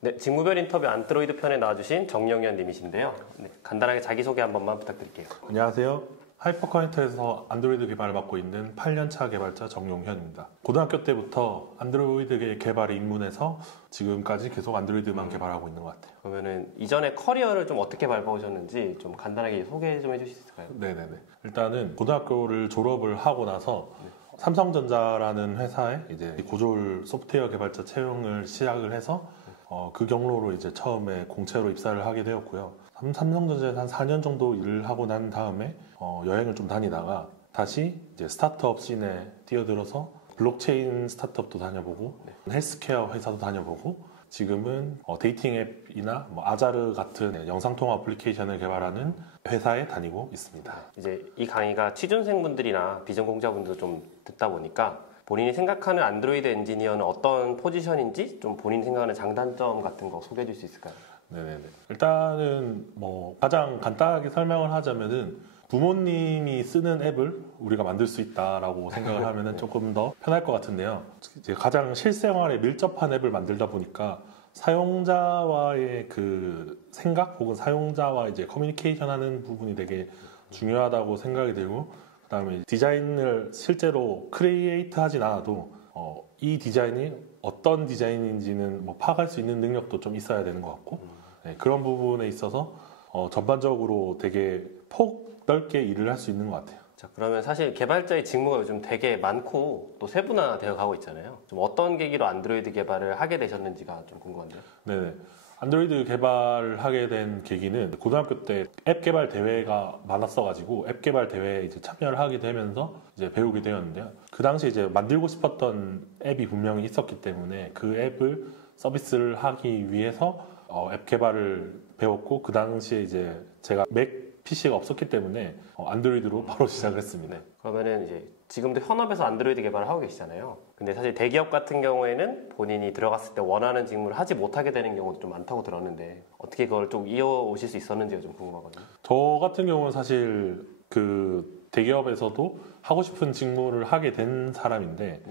네, 직무별 인터뷰 안드로이드 편에 나와주신 정영현 님이신데요. 네, 간단하게 자기소개 한 번만 부탁드릴게요. 안녕하세요. 하이퍼커넥트에서 안드로이드 개발을 맡고 있는 8년차 개발자 정용현입니다. 고등학교 때부터 안드로이드 개발에 입문해서 지금까지 계속 안드로이드만 개발하고 있는 것 같아요. 그러면은 이전에 커리어를 좀 어떻게 밟아오셨는지 좀 간단하게 소개 좀 해주실 수 있을까요? 네네네. 일단은 고등학교를 졸업을 하고 나서 삼성전자라는 회사에 이제 고졸 소프트웨어 개발자 채용을 시작을 해서 그 경로로 이제 처음에 공채로 입사를 하게 되었고요. 삼성전자에서 한 4년 정도 일을 하고 난 다음에 여행을 좀 다니다가 다시 이제 스타트업 씬에 뛰어들어서 블록체인 스타트업도 다녀보고 헬스케어 회사도 다녀보고 지금은 데이팅 앱이나 아자르 같은 영상통화 어플리케이션을 개발하는 회사에 다니고 있습니다. 이제 이 강의가 취준생분들이나 비전공자분들도 좀 듣다 보니까 본인이 생각하는 안드로이드 엔지니어는 어떤 포지션인지 좀 본인이 생각하는 장단점 같은 거 소개해 줄 수 있을까요? 네네네. 일단은 가장 간단하게 설명을 하자면은 부모님이 쓰는 앱을 우리가 만들 수 있다라고 생각을 하면은 조금 더 편할 것 같은데요. 이제 가장 실생활에 밀접한 앱을 만들다 보니까 사용자와의 그 생각 혹은 사용자와 이제 커뮤니케이션 하는 부분이 되게 중요하다고 생각이 들고, 그다음에 디자인을 실제로 크리에이트 하진 않아도 이 디자인이 어떤 디자인인지는 파악할 수 있는 능력도 좀 있어야 되는 것 같고, 그런 부분에 있어서 전반적으로 되게 폭 넓게 일을 할 수 있는 것 같아요. 자, 그러면 사실 개발자의 직무가 요즘 되게 많고 또 세분화되어 가고 있잖아요. 좀 어떤 계기로 안드로이드 개발을 하게 되셨는지가 좀 궁금한데요. 네, 안드로이드 개발을 하게 된 계기는 고등학교 때 앱 개발 대회가 많았어가지고 앱 개발 대회에 이제 참여를 하게 되면서 이제 배우게 되었는데요. 그 당시 이제 만들고 싶었던 앱이 분명히 있었기 때문에 그 앱을 서비스를 하기 위해서 앱 개발을 배웠고, 그 당시에 이제 제가 맥 PC가 없었기 때문에 안드로이드로 바로 시작을 했습니다. 네. 그러면은 이제 지금도 현업에서 안드로이드 개발을 하고 계시잖아요. 근데 사실 대기업 같은 경우에는 본인이 들어갔을 때 원하는 직무를 하지 못하게 되는 경우도 좀 많다고 들었는데 어떻게 그걸 좀 이어오실 수 있었는지가 좀 궁금하거든요. 저 같은 경우는 사실 그 대기업에서도 하고 싶은 직무를 하게 된 사람인데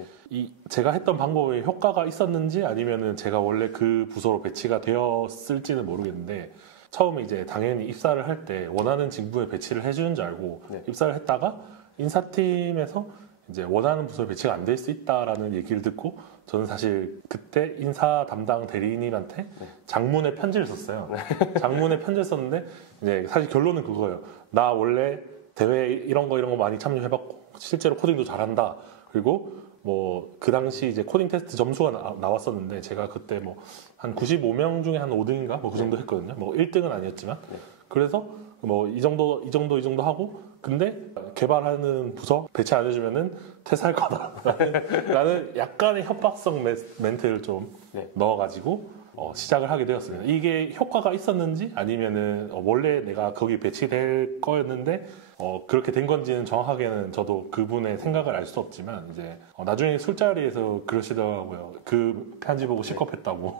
제가 했던 방법에 효과가 있었는지 아니면은 제가 원래 그 부서로 배치가 되었을지는 모르겠는데, 처음에 이제 당연히 입사를 할 때 원하는 직무에 배치를 해주는 줄 알고 입사를 했다가 인사팀에서 이제 원하는 부서에 배치가 안 될 수 있다라는 얘기를 듣고, 저는 사실 그때 인사 담당 대리인한테 장문의 편지를 썼어요. 장문의 편지를 썼는데 이제 사실 결론은 그거예요. 나 원래 대회 이런 거 많이 참여해봤고 실제로 코딩도 잘한다. 그리고 그 당시 이제 코딩 테스트 점수가 나왔었는데 제가 그때 한 95명 중에 한 5등인가 그 정도 했거든요. 1등은 아니었지만. 그래서 이 정도 하고, 근데 개발하는 부서 배치 안 해주면은 퇴사할 거다. 라는 약간의 협박성 멘트를 좀 넣어가지고 시작을 하게 되었습니다. 이게 효과가 있었는지 아니면은 원래 내가 거기 배치될 거였는데 그렇게 된 건지는 정확하게는 저도 그분의 생각을 알 수 없지만, 이제 나중에 술자리에서 그러시더라고요. 그 편지 보고 실컷했다고.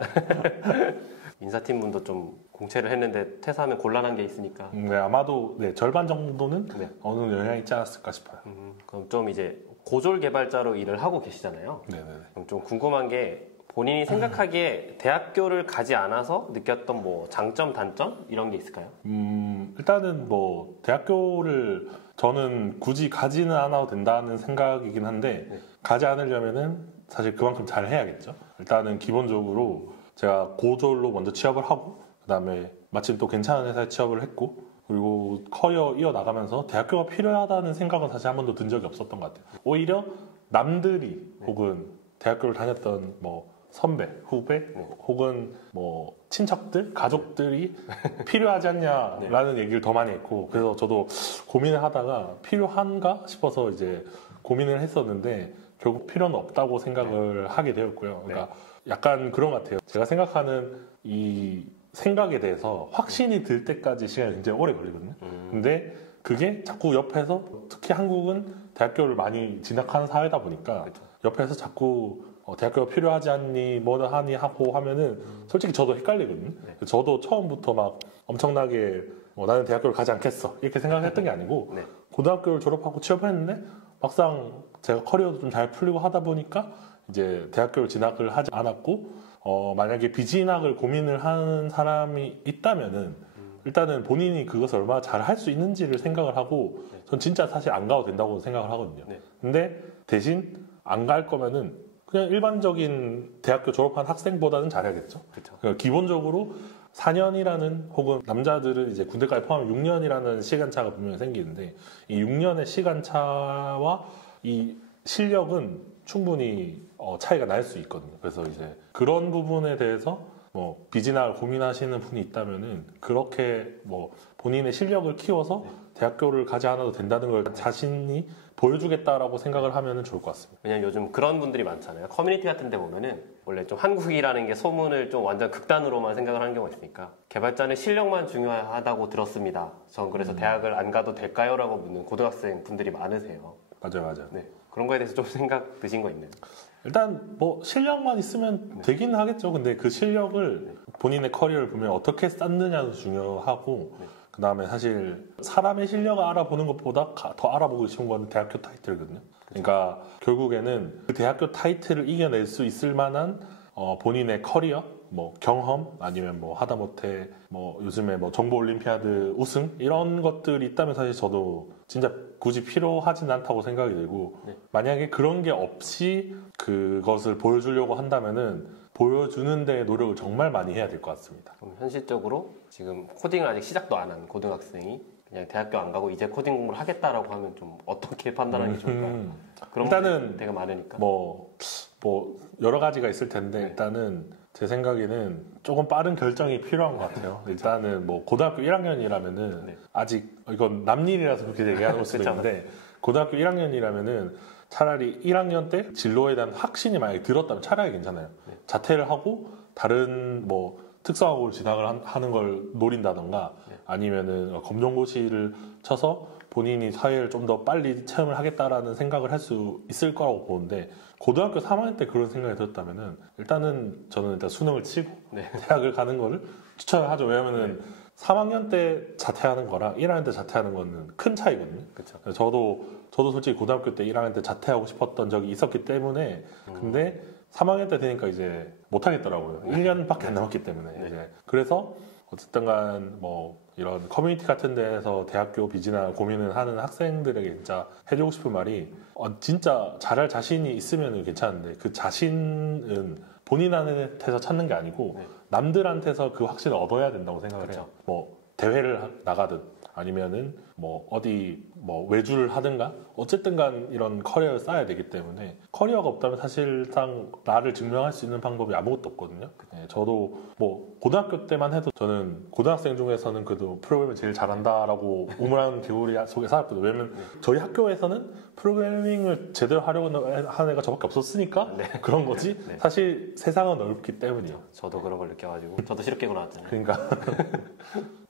인사팀 분도 좀 공채를 했는데 퇴사하면 곤란한 게 있으니까. 네, 아마도 절반 정도는 어느 정도 영향이 있지 않았을까 싶어요. 그럼 좀 이제 고졸 개발자로 일을 하고 계시잖아요. 네네. 그럼 좀 궁금한 게 본인이 생각하기에 대학교를 가지 않아서 느꼈던 장점, 단점 이런 게 있을까요? 일단은 대학교를 저는 굳이 가지는 않아도 된다는 생각이긴 한데, 가지 않으려면은 사실 그만큼 잘 해야겠죠. 일단은 기본적으로 제가 고졸로 먼저 취업을 하고, 그 다음에 마침 또 괜찮은 회사에 취업을 했고, 그리고 커리어 이어나가면서 대학교가 필요하다는 생각은 사실 한 번도 든 적이 없었던 것 같아요. 오히려 남들이 혹은 대학교를 다녔던 선배, 후배, 혹은 친척들, 가족들이 필요하지 않냐라는 얘기를 더 많이 했고, 그래서 저도 고민을 하다가 필요한가 싶어서 이제 고민을 했었는데 결국 필요는 없다고 생각을 하게 되었고요. 그러니까 약간 그런 것 같아요. 제가 생각하는 이 생각에 대해서 확신이 들 때까지 시간이 굉장히 오래 걸리거든요. 근데 그게 자꾸 옆에서, 특히 한국은 대학교를 많이 진학하는 사회다 보니까 옆에서 자꾸 대학교가 필요하지 않니, 뭐는 하니 하고 하면은 솔직히 저도 헷갈리거든요. 저도 처음부터 막 엄청나게 나는 대학교를 가지 않겠어 이렇게 생각했던 게 아니고 고등학교를 졸업하고 취업을 했는데 막상 제가 커리어도 좀 잘 풀리고 하다 보니까 이제 대학교를 진학을 하지 않았고 만약에 비진학을 고민을 하는 사람이 있다면은 일단은 본인이 그것을 얼마나 잘 할 수 있는지를 생각을 하고 전 진짜 사실 안 가도 된다고 생각을 하거든요. 근데 대신 안 갈 거면은 그냥 일반적인 대학교 졸업한 학생보다는 잘해야겠죠. 그러니까 기본적으로 4년이라는 혹은 남자들은 이제 군대까지 포함하면 6년이라는 시간차가 분명히 생기는데 이 6년의 시간차와 이 실력은 충분히 차이가 날 수 있거든요. 그래서 이제 그런 부분에 대해서 뭐 비진학을 고민하시는 분이 있다면은 그렇게 뭐 본인의 실력을 키워서 대학교를 가지 않아도 된다는 걸 자신이 보여주겠다라고 생각을 하면은 좋을 것 같습니다. 왜냐면 요즘 그런 분들이 많잖아요. 커뮤니티 같은 데 보면은 원래 좀 한국이라는 게 소문을 좀 완전 극단으로만 생각을 하는 경우가 있으니까 개발자는 실력만 중요하다고 들었습니다. 전 그래서 대학을 안 가도 될까요? 라고 묻는 고등학생 분들이 많으세요. 맞아요. 네. 그런 거에 대해서 좀 생각 드신 거 있나요? 일단 뭐 실력만 있으면 되긴 하겠죠. 근데 그 실력을 본인의 커리어를 보면 어떻게 쌓느냐도 중요하고 그 다음에 사실 사람의 실력을 알아보는 것보다 더 알아보고 싶은 건 대학교 타이틀이거든요. 그러니까 결국에는 그 대학교 타이틀을 이겨낼 수 있을 만한 본인의 커리어, 뭐 경험 아니면 뭐 하다못해 뭐 요즘에 뭐 정보 올림피아드 우승 이런 것들이 있다면 사실 저도 진짜 굳이 필요하진 않다고 생각이 들고 만약에 그런 게 없이 그것을 보여주려고 한다면은 보여주는 데 노력을 정말 많이 해야 될 것 같습니다. 그럼 현실적으로 지금 코딩을 아직 시작도 안 한 고등학생이 그냥 대학교 안 가고 이제 코딩 공부를 하겠다라고 하면 좀 어떻게 판단하는 게 좋을까요? 그런 일단은 되게 많으니까. 뭐 여러 가지가 있을 텐데 일단은 제 생각에는 조금 빠른 결정이 필요한 것 같아요. 일단은 뭐 고등학교 1학년이라면은 아직 이건 남일이라서 그렇게 얘기하는 걸 수도 있는데 고등학교 1학년이라면은 차라리 1학년 때 진로에 대한 확신이 만약에 들었다면 차라리 괜찮아요. 자퇴를 하고 다른 뭐 특성화고를 진학을 하는 걸 노린다던가 아니면은 검정고시를 쳐서 본인이 사회를 좀 더 빨리 체험을 하겠다라는 생각을 할 수 있을 거라고 보는데 고등학교 3학년 때 그런 생각이 들었다면은 일단은 저는 일단 수능을 치고 대학을 가는 거를 추천을 하죠. 왜냐면은 3학년 때 자퇴하는 거랑 1학년 때 자퇴하는 거는 큰 차이거든요. 그렇죠. 저도 솔직히 고등학교 때 1학년 때 자퇴하고 싶었던 적이 있었기 때문에 근데 3학년 때 되니까 이제 못 하겠더라고요. 1년밖에 안 남았기 때문에. 이제 그래서 어쨌든 간 뭐 이런 커뮤니티 같은 데에서 대학교 비진학 고민을 하는 학생들에게 진짜 해주고 싶은 말이 진짜 잘할 자신이 있으면 괜찮은데 그 자신은 본인한테서 찾는 게 아니고 남들한테서 그 확신을 얻어야 된다고 생각을 해요. 뭐 대회를 나가든 아니면은 뭐 어디 뭐 외주를 하든가 어쨌든 간 이런 커리어를 쌓아야 되기 때문에 커리어가 없다면 사실상 나를 증명할 수 있는 방법이 아무것도 없거든요. 저도 뭐 고등학교 때만 해도 저는 고등학생 중에서는 그래도 프로그래밍을 제일 잘한다라고 우물한 개구리 속에 살았거든요. 왜냐면 저희 학교에서는 프로그래밍을 제대로 하려고 하는 애가 저밖에 없었으니까 그런 거지 사실 세상은 넓기 때문이에요. 저도 그런 걸 느껴가지고 저도 실업계고 나왔잖아요. 그러니까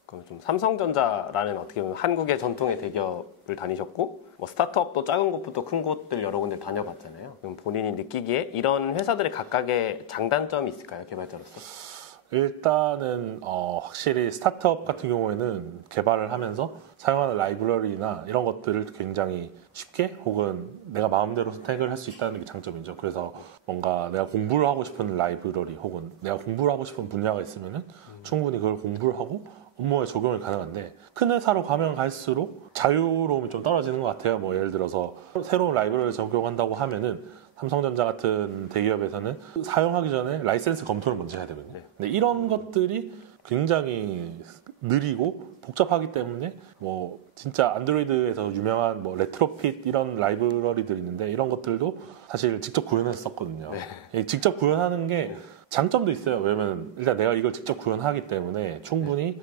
그럼 좀 삼성전자라는 어떻게 보면 한국의 전통의 대기업을 다니셨고 뭐 스타트업도 작은 곳부터 큰 곳들 여러 군데 다녀봤잖아요. 그럼 본인이 느끼기에 이런 회사들의 각각의 장단점이 있을까요? 개발자로서? 일단은 확실히 스타트업 같은 경우에는 개발을 하면서 사용하는 라이브러리나 이런 것들을 굉장히 쉽게 혹은 내가 마음대로 선택을 할 수 있다는 게 장점이죠. 그래서 뭔가 내가 공부를 하고 싶은 라이브러리 혹은 내가 공부를 하고 싶은 분야가 있으면은 충분히 그걸 공부를 하고 업무에 적용이 가능한데 큰 회사로 가면 갈수록 자유로움이 좀 떨어지는 것 같아요. 뭐 예를 들어서 새로운 라이브러리를 적용한다고 하면은 삼성전자 같은 대기업에서는 사용하기 전에 라이센스 검토를 먼저 해야 되거든요. 근데 이런 것들이 굉장히 느리고 복잡하기 때문에 뭐 진짜 안드로이드에서 유명한 뭐 레트로핏 이런 라이브러리들이 있는데 이런 것들도 사실 직접 구현해서 썼거든요. 직접 구현하는 게 장점도 있어요. 왜냐면 일단 내가 이걸 직접 구현하기 때문에 충분히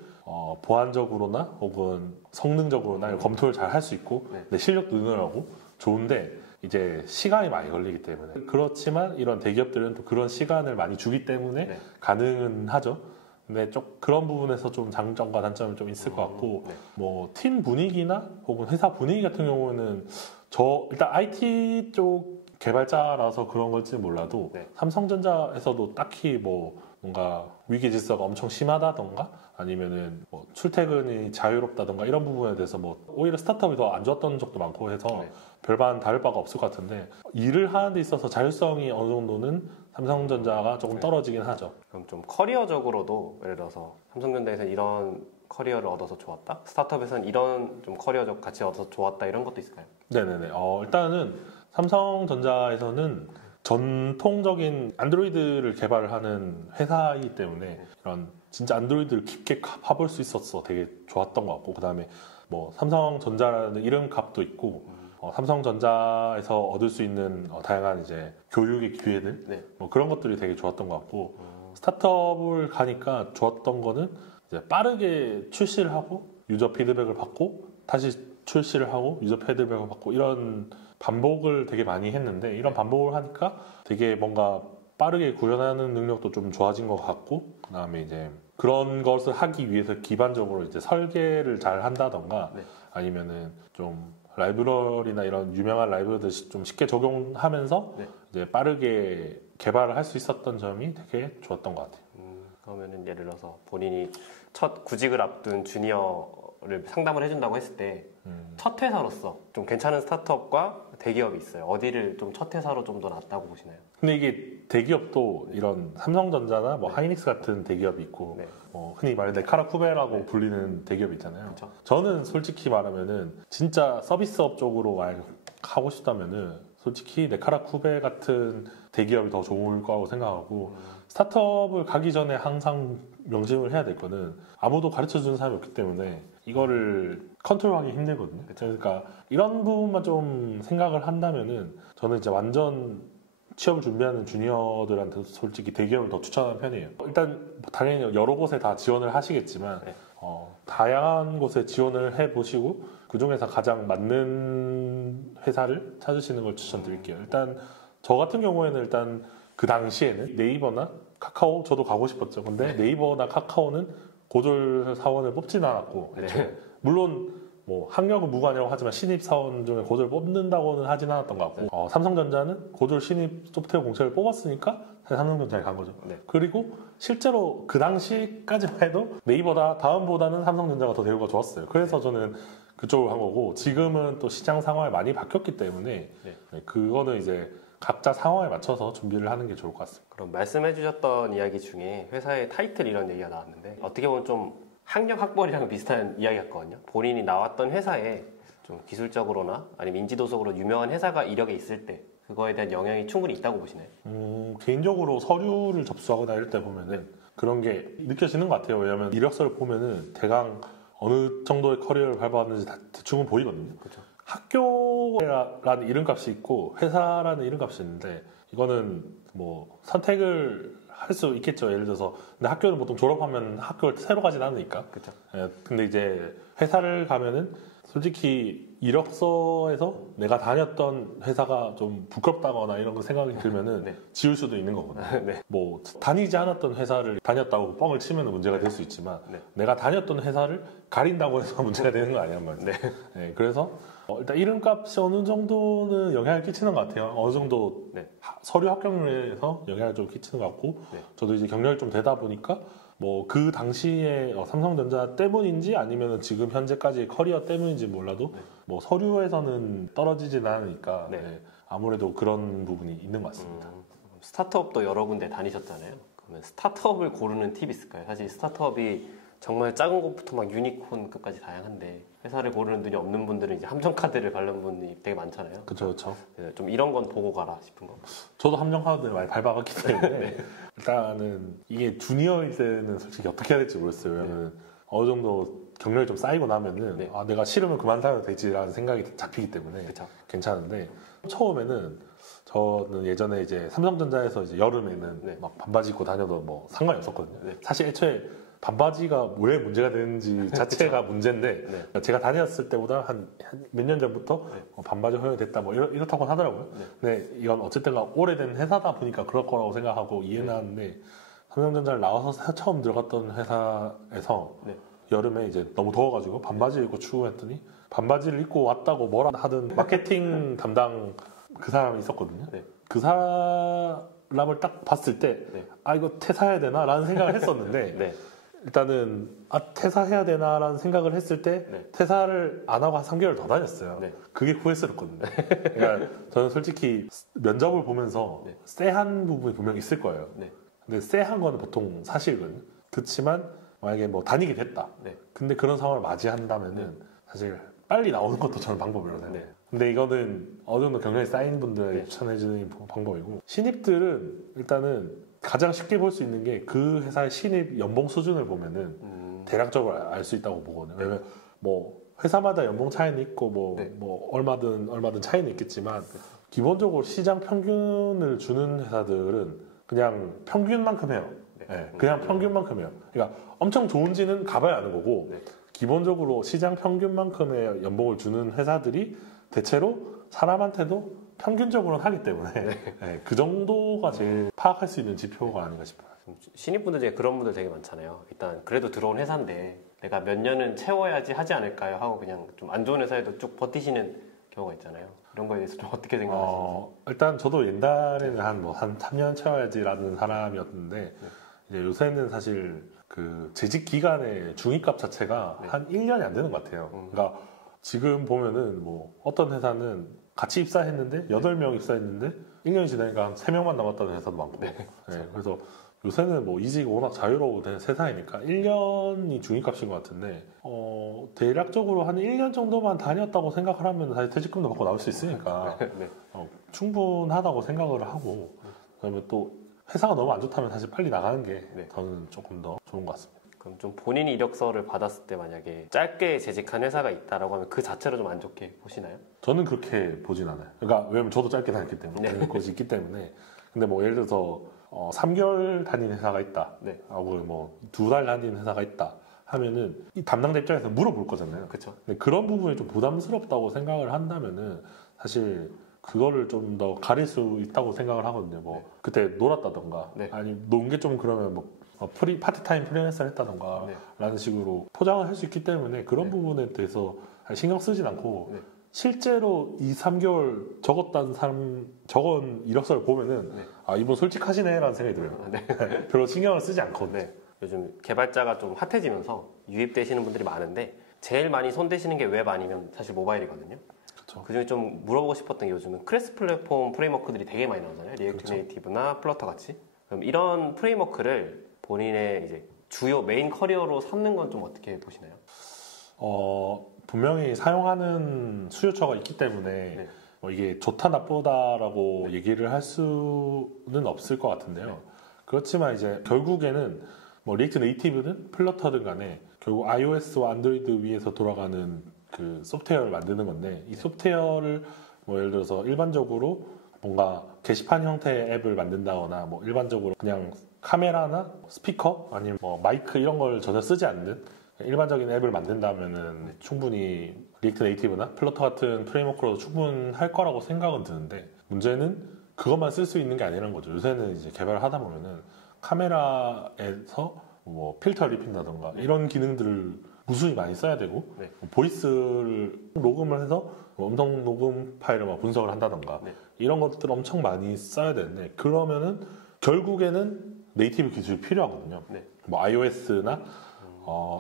보안적으로나 혹은 성능적으로나 검토를 잘 할 수 있고 내 실력도 늘어나고 좋은데 이제 시간이 많이 걸리기 때문에 그렇지만 이런 대기업들은 또 그런 시간을 많이 주기 때문에 가능은 하죠. 근데 좀 그런 부분에서 좀 장점과 단점이 좀 있을 것 같고 뭐 팀 분위기나 혹은 회사 분위기 같은 경우는 저 일단 IT 쪽 개발자라서 그런 걸지는 몰라도 삼성전자에서도 딱히 뭐 뭔가 위기 질서가 엄청 심하다던가 아니면은 뭐 출퇴근이 자유롭다던가 이런 부분에 대해서 뭐 오히려 스타트업이 더 안 좋았던 적도 많고 해서 별반 다를 바가 없을 것 같은데 일을 하는 데 있어서 자율성이 어느 정도는 삼성전자가 조금 떨어지긴 하죠. 그럼 좀 커리어적으로도 예를 들어서 삼성전자에서는 이런 커리어를 얻어서 좋았다? 스타트업에서는 이런 좀 커리어적 가치 얻어서 좋았다 이런 것도 있을까요? 네네네. 일단은 삼성전자에서는 전통적인 안드로이드를 개발하는 회사이기 때문에 이런 진짜 안드로이드를 깊게 파볼 수 있어서 되게 좋았던 것 같고, 그 다음에 뭐 삼성전자라는 이름값도 있고, 삼성전자에서 얻을 수 있는 다양한 이제 교육의 기회들, 네. 뭐 그런 것들이 되게 좋았던 것 같고, 스타트업을 가니까 좋았던 거는 이제 빠르게 출시를 하고 유저 피드백을 받고 다시 출시를 하고 유저 피드백을 받고 이런 반복을 되게 많이 했는데, 이런 반복을 하니까 되게 뭔가 빠르게 구현하는 능력도 좀 좋아진 것 같고, 그 다음에 이제 그런 것을 하기 위해서 기반적으로 이제 설계를 잘 한다던가 네. 아니면은 좀 라이브러리나 이런 유명한 라이브러리들 좀 쉽게 적용하면서 네. 이제 빠르게 개발을 할 수 있었던 점이 되게 좋았던 것 같아요. 그러면은 예를 들어서 본인이 첫 구직을 앞둔 주니어를 상담을 해준다고 했을 때 첫 회사로서 좀 괜찮은 스타트업과 대기업이 있어요. 어디를 좀 첫 회사로 좀 더 낫다고 보시나요? 근데 이게 대기업도 이런 삼성전자나 뭐 하이닉스 같은 대기업이 있고, 네. 흔히 말해 네카라 쿠베라고 불리는 대기업이 있잖아요. 그쵸. 저는 솔직히 말하면은 진짜 서비스업 쪽으로 하고 싶다면은 솔직히 네카라 쿠베 같은 대기업이 더 좋을 거라고 생각하고, 스타트업을 가기 전에 항상 명심을 해야 될 거는 아무도 가르쳐 주는 사람이 없기 때문에 이거를 컨트롤하기 힘들거든요. 그러니까 이런 부분만 좀 생각을 한다면은 저는 이제 완전 취업을 준비하는 주니어들한테 솔직히 대기업을 더 추천하는 편이에요. 일단 당연히 여러 곳에 다 지원을 하시겠지만 네. 다양한 곳에 지원을 해보시고 그 중에서 가장 맞는 회사를 찾으시는 걸 추천드릴게요. 일단 저 같은 경우에는 일단 그 당시에는 네이버나 카카오, 저도 가고 싶었죠. 근데 네이버나 카카오는 고졸 사원을 뽑지는 않았고, 네. 물론 뭐 학력은 무관이라고 하지만 신입 사원 중에 고졸 뽑는다고는 하진 않았던 것 같고, 삼성전자는 고졸 신입 소프트웨어 공채를 뽑았으니까 삼성전자에 간 거죠. 네. 그리고 실제로 그 당시까지만 해도 네이버다 다음보다는 삼성전자가 더 대우가 좋았어요. 그래서 저는 그쪽으로 간 거고, 지금은 또 시장 상황이 많이 바뀌었기 때문에 그거는 이제 각자 상황에 맞춰서 준비를 하는 게 좋을 것 같습니다. 그럼 말씀해주셨던 이야기 중에 회사의 타이틀 이런 얘기가 나왔는데 어떻게 보면 좀 학력 학벌이랑 비슷한 이야기 같거든요. 본인이 나왔던 회사에 좀 기술적으로나 아니면 인지도적으로 유명한 회사가 이력에 있을 때 그거에 대한 영향이 충분히 있다고 보시나요? 개인적으로 서류를 접수하거나 이럴 때 보면은 그런 게 느껴지는 것 같아요. 왜냐하면 이력서를 보면은 대강 어느 정도의 커리어를 밟아왔는지 다 대충은 보이거든요. 그렇죠. 학교라는 이름값이 있고 회사라는 이름값이 있는데, 이거는 뭐 선택을 할 수 있겠죠. 예를 들어서 근데 학교는 보통 졸업하면 학교를 새로 가진 않으니까. 그렇죠. 근데 이제 회사를 가면은 솔직히 이력서에서 내가 다녔던 회사가 좀 부끄럽다거나 이런 거 생각이 들면은 지울 수도 있는 거거든요. 뭐 다니지 않았던 회사를 다녔다고 뻥을 치면 문제가 될 수 있지만 내가 다녔던 회사를 가린다고 해서 문제가 되는 거 아니란 말이에요. 그래서 일단 이름값이 어느 정도는 영향을 끼치는 것 같아요. 어느 정도 서류 합격률에서 영향을 좀 끼치는 것 같고, 저도 이제 경력이 좀 되다 보니까 뭐 그 당시에 삼성전자 때문인지 아니면 지금 현재까지의 커리어 때문인지 몰라도 뭐 서류에서는 떨어지진 않으니까 아무래도 그런 부분이 있는 것 같습니다. 스타트업도 여러 군데 다니셨잖아요. 그러면 스타트업을 고르는 팁이 있을까요? 사실 스타트업이 정말 작은 것부터 막 유니콘급까지 다양한데 회사를 고르는 눈이 없는 분들은 이제 함정카드를 밟는 분이 되게 많잖아요. 그렇죠. 좀 이런 건 보고 가라 싶은 거. 저도 함정카드를 많이 밟아갔기 때문에 일단은 이게 주니어일 때는 솔직히 어떻게 해야 될지 모르겠어요. 왜냐면 어느 정도 경력이 좀 쌓이고 나면은 내가 싫으면 그만둬도 되지라는 생각이 잡히기 때문에 괜찮은데, 처음에는 저는 예전에 이제 삼성전자에서 이제 여름에는 막 반바지 입고 다녀도 뭐 상관이 없었거든요. 사실 애초에 반바지가 왜 문제가 되는지 자체가 문제인데 제가 다녔을 때보다 한 몇 년 전부터 반바지 허용됐다 뭐 이렇다고 하더라고요. 근데 이건 어쨌든 오래된 회사다 보니까 그럴 거라고 생각하고 이해는 하는데, 삼성전자를 나와서 처음 들어갔던 회사에서 여름에 이제 너무 더워가지고 반바지를 입고 출근했더니 반바지를 입고 왔다고 뭐라 하든 마케팅 담당 그 사람이 있었거든요. 그 사람을 딱 봤을 때 이거 퇴사해야 되나? 라는 생각을 했었는데 일단은 퇴사해야 되나라는 생각을 했을 때 네. 퇴사를 안 하고 한 3개월 더 다녔어요. 네. 그게 후회스럽거든요. 그러니까 저는 솔직히 면접을 보면서 네. 쎄한 부분이 분명히 있을 거예요. 네. 근데 쎄한 거는 보통 사실이거든요. 그렇지만 만약에 뭐 다니게 됐다. 네. 근데 그런 상황을 맞이한다면은 사실 빨리 나오는 것도 저는 방법이라고 생각해요. 네. 근데 이거는 어느 정도 경력이 쌓인 분들에게 네. 추천해주는 방법이고, 신입들은 일단은 가장 쉽게 볼 수 있는 게 그 회사의 신입 연봉 수준을 보면은 대략적으로 알 수 있다고 보거든요. 왜냐면 뭐 회사마다 연봉 차이는 있고 뭐 얼마든 차이는 있겠지만 기본적으로 시장 평균을 주는 회사들은 그냥 평균만큼 해요. 네, 그냥 평균만큼 해요. 그러니까 엄청 좋은지는 가봐야 아는 거고, 네. 기본적으로 시장 평균만큼의 연봉을 주는 회사들이 대체로 사람한테도 평균적으로는 하기 때문에 네, 그 정도가 제일 파악할 수 있는 지표가 아닌가 싶어요. 신입분들 중에 그런 분들 되게 많잖아요. 일단 그래도 들어온 회사인데 내가 몇 년은 채워야지 하지 않을까요? 하고 그냥 좀 안 좋은 회사에도 쭉 버티시는 경우가 있잖아요. 이런 거에 대해서 좀 어떻게 생각하시는지. 일단 저도 옛날에는 한 3년 채워야지라는 사람이었는데 이제 요새는 사실 그 재직 기간의 중위값 자체가 한 1년이 안 되는 것 같아요. 그러니까 지금 보면은 뭐 어떤 회사는 같이 입사했는데 8명 입사했는데 1년이 지나니까 한 3명만 남았다는 회사도 많고. 네, 그래서 요새는 뭐 이직이 워낙 자유로운 세상이니까 1년이 중위값인 것 같은데 대략적으로 한 1년 정도만 다녔다고 생각을 하면 사실 퇴직금도 받고 나올 수 있으니까 네. 충분하다고 생각을 하고, 그러면 또 회사가 너무 안 좋다면 사실 빨리 나가는 게 저는 조금 더 좋은 것 같습니다. 그럼 좀 본인이 이력서를 받았을 때 만약에 짧게 재직한 회사가 있다라고 하면 그 자체로 좀 안 좋게 보시나요? 저는 그렇게 보진 않아요. 그러니까 왜냐면 저도 짧게 다녔기 때문에 그것이 있기 때문에. 근데 뭐 예를 들어서 3개월 다닌 회사가 있다 하고 뭐 2달 다닌 회사가 있다 하면은 이 담당자 입장에서 물어볼 거잖아요. 그렇죠. 근데 그런 부분이 좀 부담스럽다고 생각을 한다면은 사실 그거를 좀 더 가릴 수 있다고 생각을 하거든요. 뭐 그때 놀았다던가 아니 논 게 좀 그러면 뭐 파트타임 프리랜서를 했다던가 라는 식으로 포장을 할 수 있기 때문에 그런 부분에 대해서 신경 쓰진 않고 실제로 2, 3개월 적은 이력서를 보면은 아 이분 솔직하시네 라는 생각이 들어요. 별로 신경을 쓰지 않거든요. 요즘 개발자가 좀 핫해지면서 유입되시는 분들이 많은데 제일 많이 손대시는 게 웹 아니면 사실 모바일이거든요. 그중에 좀 물어보고 싶었던 게 요즘은 크래스 플랫폼 프레임워크들이 되게 많이 나오잖아요. 리액트 네이티브나 플러터 같이. 그럼 이런 프레임워크를 본인의 이제 주요 메인 커리어로 삼는 건 좀 어떻게 보시나요? 분명히 사용하는 수요처가 있기 때문에 뭐 이게 좋다 나쁘다라고 얘기를 할 수는 없을 것 같은데요. 그렇지만 이제 결국에는 뭐 리액트 네이티브든 플러터든 간에 결국 iOS와 안드로이드 위에서 돌아가는 그 소프트웨어를 만드는 건데, 이 소프트웨어를 뭐 예를 들어서 일반적으로 뭔가 게시판 형태의 앱을 만든다거나 뭐 일반적으로 그냥 카메라나 스피커 아니면 뭐 마이크 이런 걸 전혀 쓰지 않는 일반적인 앱을 만든다면은 충분히 리액트 네이티브나 플러터 같은 프레임워크로도 충분할 거라고 생각은 드는데, 문제는 그것만 쓸 수 있는 게 아니라는 거죠. 요새는 이제 개발을 하다 보면은 카메라에서 뭐 필터를 입힌다던가 이런 기능들을 무수히 많이 써야 되고 보이스를 녹음을 해서 음성 녹음 파일을 막 분석을 한다던가 이런 것들 엄청 많이 써야 되는데, 그러면은 결국에는 네이티브 기술이 필요하거든요. 뭐 iOS나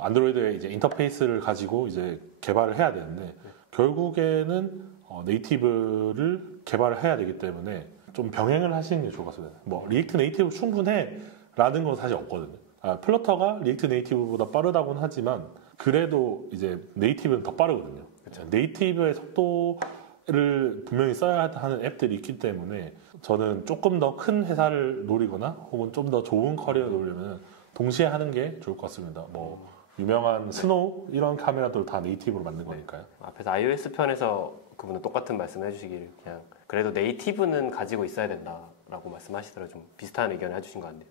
안드로이드의 이제 인터페이스를 가지고 이제 개발을 해야 되는데 결국에는 네이티브를 개발을 해야 되기 때문에 좀 병행을 하시는 게 좋을 것 같습니다. 뭐 리액트 네이티브 충분해 라는 건 사실 없거든요. 플러터가 리액트 네이티브보다 빠르다고는 하지만 그래도 이제 네이티브는 더 빠르거든요. 네이티브의 속도를 분명히 써야 하는 앱들이 있기 때문에 저는 조금 더 큰 회사를 노리거나 혹은 좀 더 좋은 커리어를 노리면 동시에 하는 게 좋을 것 같습니다. 뭐 유명한 스노우 이런 카메라들 다 네이티브로 만든 거니까요. 앞에서 iOS 편에서 그분은 똑같은 말씀을 해주시길, 그냥 그래도 네이티브는 가지고 있어야 된다라고 말씀하시더라고요. 좀 비슷한 의견을 해주신 것 같네요.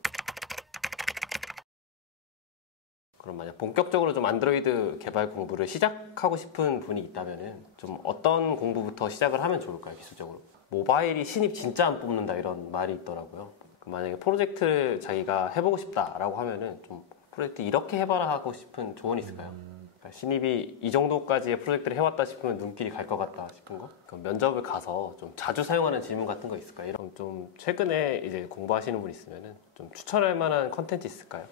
그럼 만약 본격적으로 좀 안드로이드 개발 공부를 시작하고 싶은 분이 있다면은 좀 어떤 공부부터 시작을 하면 좋을까요? 기술적으로 모바일이 신입 진짜 안 뽑는다 이런 말이 있더라고요. 만약에 프로젝트를 자기가 해보고 싶다라고 하면은 좀 프로젝트 이렇게 해봐라 하고 싶은 조언이 있을까요? 그러니까 신입이 이 정도까지의 프로젝트를 해왔다 싶으면 눈길이 갈 것 같다 싶은 거? 그럼 면접을 가서 좀 자주 사용하는 질문 같은 거 있을까요? 이런 좀 최근에 이제 공부하시는 분 있으면은 좀 추천할 만한 컨텐츠 있을까요?